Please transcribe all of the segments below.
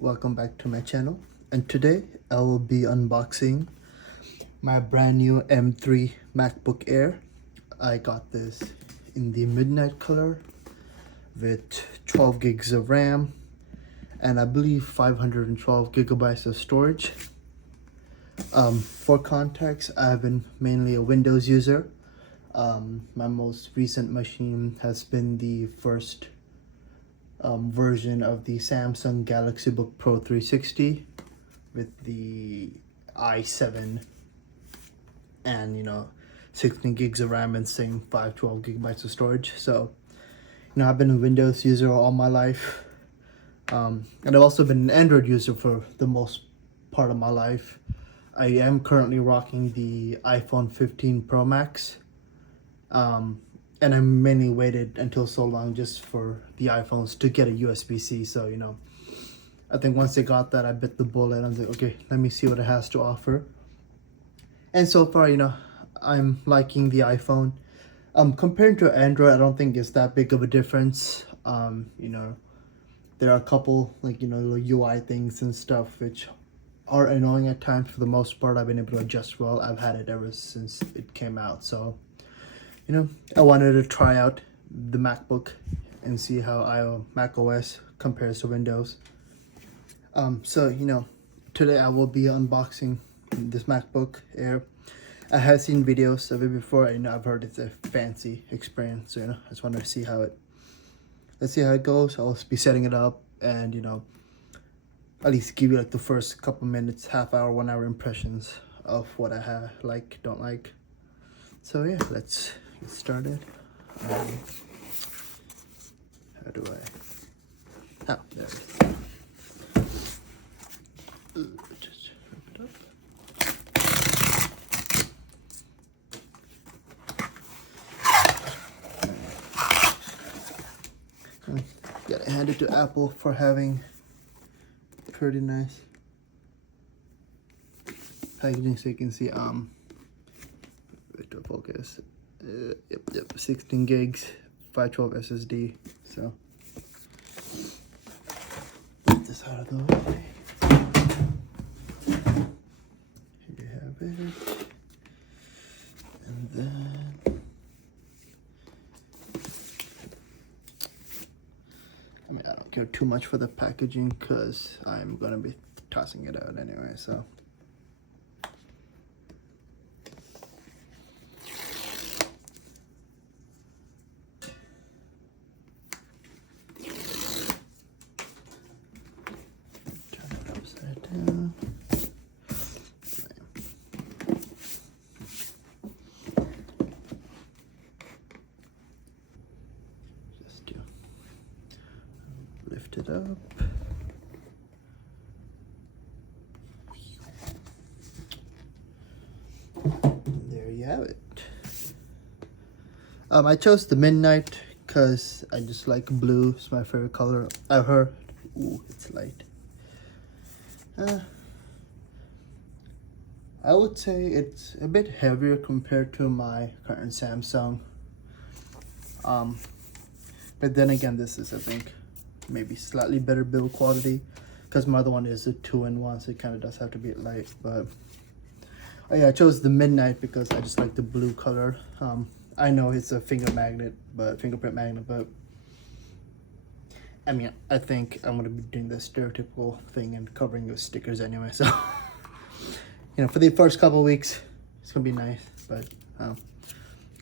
welcome back to my channel, and today I will be unboxing my brand new M3 MacBook Air. I got this in the midnight color with 12 gigs of RAM and I believe 512 gigabytes of storage. For context, I've been mainly a Windows user. My most recent machine has been the first version of the Samsung Galaxy Book Pro 360 with the i7 and 16 gigs of RAM and same 512 gigabytes of storage. So I've been a Windows user all my life, and I've also been an Android user for the most part of my life. I am currently rocking the iPhone 15 Pro Max, and I mainly waited until so long just for the iPhones to get a USB-C. So I think once they got that, I bit the bullet. I was like, okay, let me see what it has to offer. And so far, I'm liking the iPhone. Compared to Android, I don't think it's that big of a difference. There are a couple little UI things and stuff which are annoying at times. For the most part, I've been able to adjust well. I've had it ever since it came out. So I wanted to try out the MacBook and see how Mac OS compares to Windows. So today I will be unboxing this MacBook Air. I have seen videos of it before. I've heard it's a fancy experience. So I just wanted to see let's see how it goes. I'll be setting it up and at least give you the first couple minutes, half hour, 1 hour impressions of what I don't like. So yeah, let's get started. How do I? Oh, there it is. Just rip it up. Gotta hand it to Apple for having pretty nice packaging, so you can see wait to focus. Yep, 16 gigs, 512 SSD. So get this out of the way. Here you have it, and then I don't care too much for the packaging because I'm gonna be tossing it out anyway. So turn it upside down. Lift it up. There you have it. I chose the midnight because I just like blue. It's my favorite color. I've heard. Ooh, it's light. I would say it's a bit heavier compared to my current Samsung. But then again, this is, I think, maybe slightly better build quality because my other one is a 2-in-1, so it kind of does have to be light. But oh yeah, I chose the midnight because I just like the blue color. I know it's a fingerprint magnet, but I mean, I think I'm gonna be doing the stereotypical thing and covering those stickers anyway. So for the first couple of weeks, it's gonna be nice. But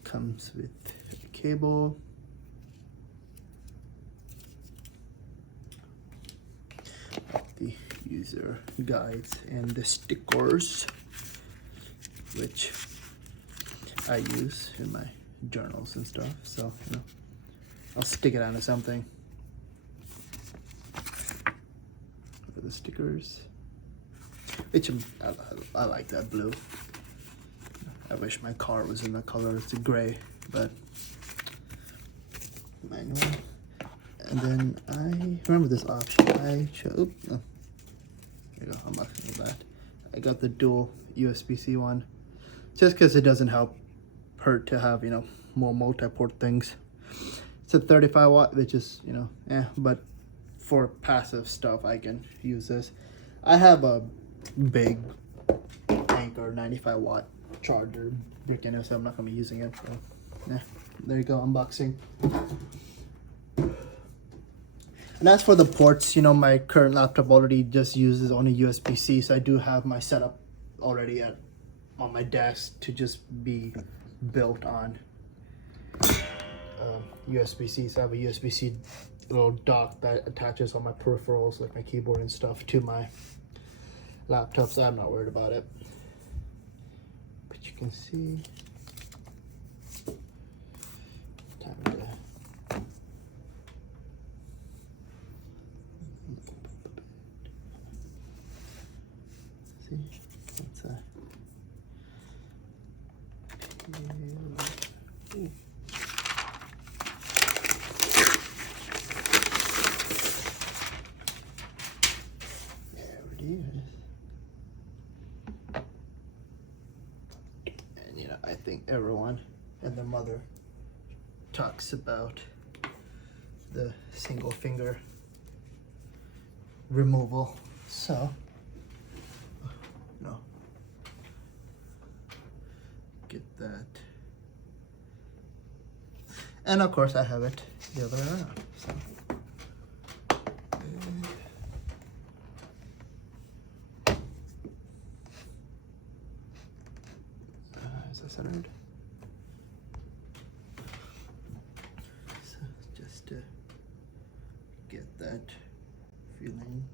comes with a cable. The user guides and the stickers, which I use in my journals and stuff. So I'll stick it onto something. Look at the stickers, which I like that blue. I wish my car was in the color. It's gray, but manual. And then I remember this option. I chose. Oh, there you go. I'm not gonna do that. I got the dual USB-C one, just because it doesn't hurt to have more multi-port things. It's a 35 watt, which is but for passive stuff, I can use this. I have a big Anchor 95-watt charger brick in it, so I'm not gonna be using it. So, yeah, there you go, unboxing. And as for the ports, you know, my current laptop already just uses only USB-C, so I do have my setup already on my desk to just be built on USB-C. So I have a USB-C little dock that attaches all my peripherals, like my keyboard and stuff, to my laptop, so I'm not worried about it. But you can see, time to see, what's that? Ooh. There it is. And you know, I think everyone and their mother talks about the single finger removal. So, no, get that. And of course I have it the other way around. So. Is that centered? So just to get that feeling.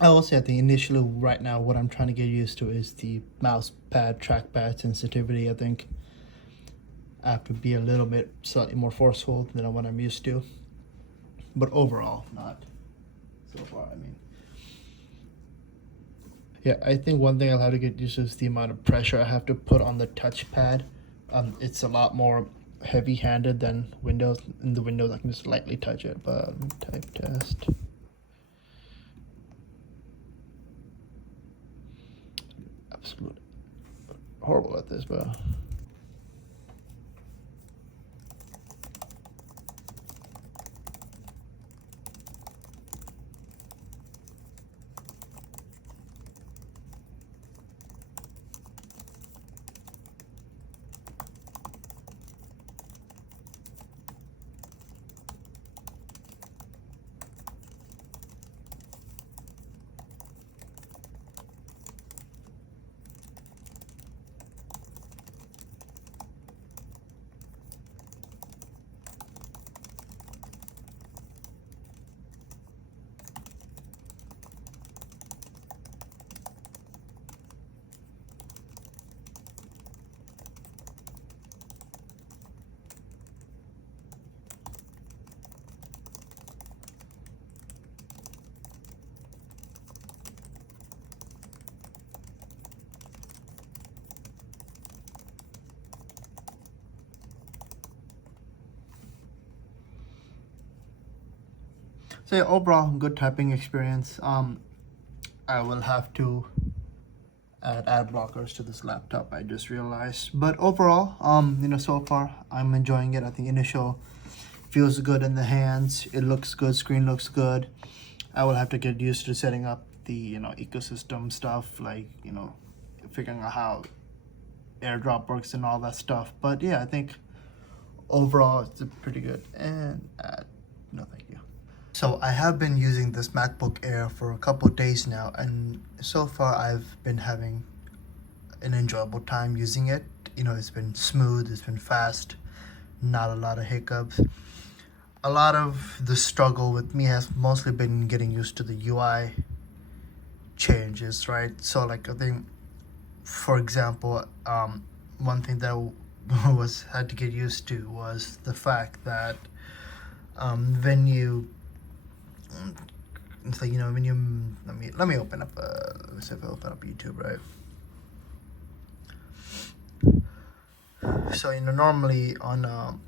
I will say, I think initially right now what I'm trying to get used to is the mouse pad trackpad sensitivity. I think I have to be a little bit slightly more forceful than what I'm used to, but overall not so far. I mean, yeah, I think one thing I'll have to get used to is the amount of pressure I have to put on the touchpad. It's a lot more heavy-handed than Windows. In the Windows I can just lightly touch it, but type test. Absolutely horrible at this, but so yeah, overall good typing experience. I will have to add ad blockers to this laptop, I just realized, but overall, you know, so far I'm enjoying it. I think initial feels good in the hands, it looks good, screen looks good. I will have to get used to setting up the, you know, ecosystem stuff, like, you know, figuring out how AirDrop works and all that stuff. But yeah, I think overall it's pretty good. And no thank you. So I have been using this MacBook Air for a couple of days now, and so far I've been having an enjoyable time using it. You know, it's been smooth, it's been fast, not a lot of hiccups. A lot of the struggle with me has mostly been getting used to the UI changes, right? So like, I think, for example, one thing that had to get used to was the fact that when you, it's like, you know, when you, let me open up, let's see if I open up YouTube, right? So normally on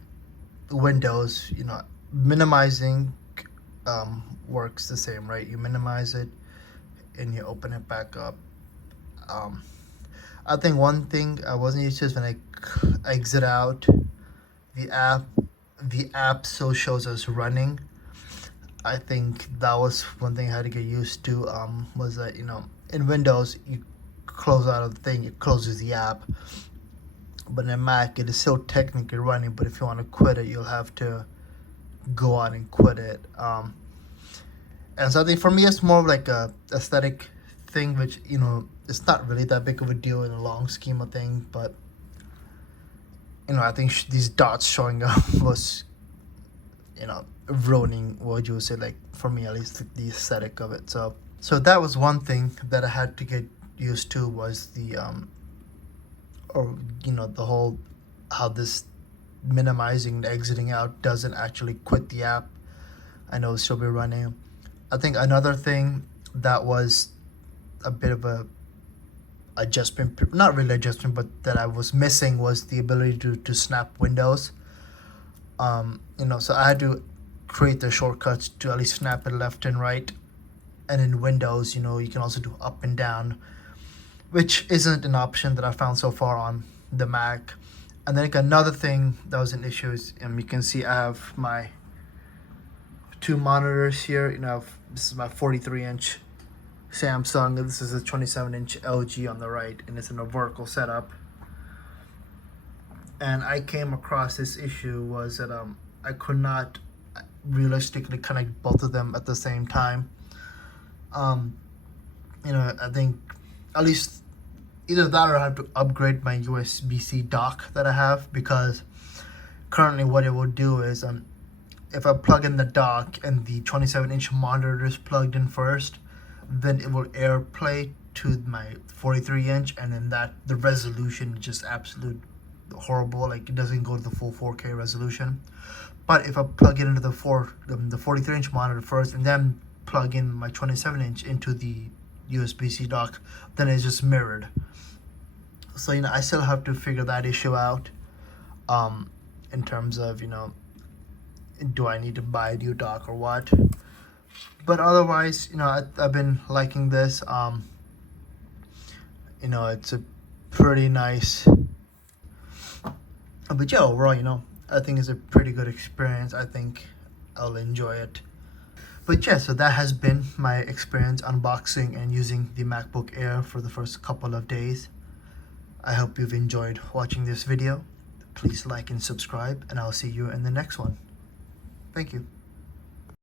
Windows, minimizing works the same, right? You minimize it and you open it back up. I think one thing I wasn't used to is when I exit out the app, the app still shows us running. I think that was one thing I had to get used to. Was that in Windows you close out of the thing, it closes the app, but in Mac it is still technically running. But if you want to quit it, you'll have to go out and quit it. And so I think for me it's more of like a aesthetic thing, which it's not really that big of a deal in a long scheme of things. But I think these dots showing up was ruining, what you would say, like for me at least, the aesthetic of it. So that was one thing that I had to get used to, was the the whole, how this minimizing and exiting out doesn't actually quit the app. I know it'll still be running. I think another thing that was a bit of a adjustment, not really adjustment, but that I was missing, was the ability to snap windows. So I had to create the shortcuts to at least snap it left and right. And in Windows, you can also do up and down, which isn't an option that I found so far on the Mac. And then another thing that was an issue is, you can see I have my two monitors here. This is my 43-inch Samsung, and this is a 27-inch LG on the right, and it's in a vertical setup. And I came across this issue, was that I could not realistically connect both of them at the same time. I think at least either that or I have to upgrade my USB-C dock that I have, because currently what it will do is if I plug in the dock and the 27-inch monitor is plugged in first, then it will AirPlay to my 43-inch, and then the resolution is just absolute horrible. Like, it doesn't go to the full 4K resolution. But if I plug it into the 43-inch monitor first and then plug in my 27-inch into the USB-C dock, then it's just mirrored. So I still have to figure that issue out, in terms of do I need to buy a new dock or what. But otherwise, I've been liking this. It's a pretty nice. But yeah, overall, I think it's a pretty good experience. I think I'll enjoy it. But yeah, so that has been my experience unboxing and using the MacBook Air for the first couple of days. I hope you've enjoyed watching this video. Please like and subscribe, and I'll see you in the next one. Thank you.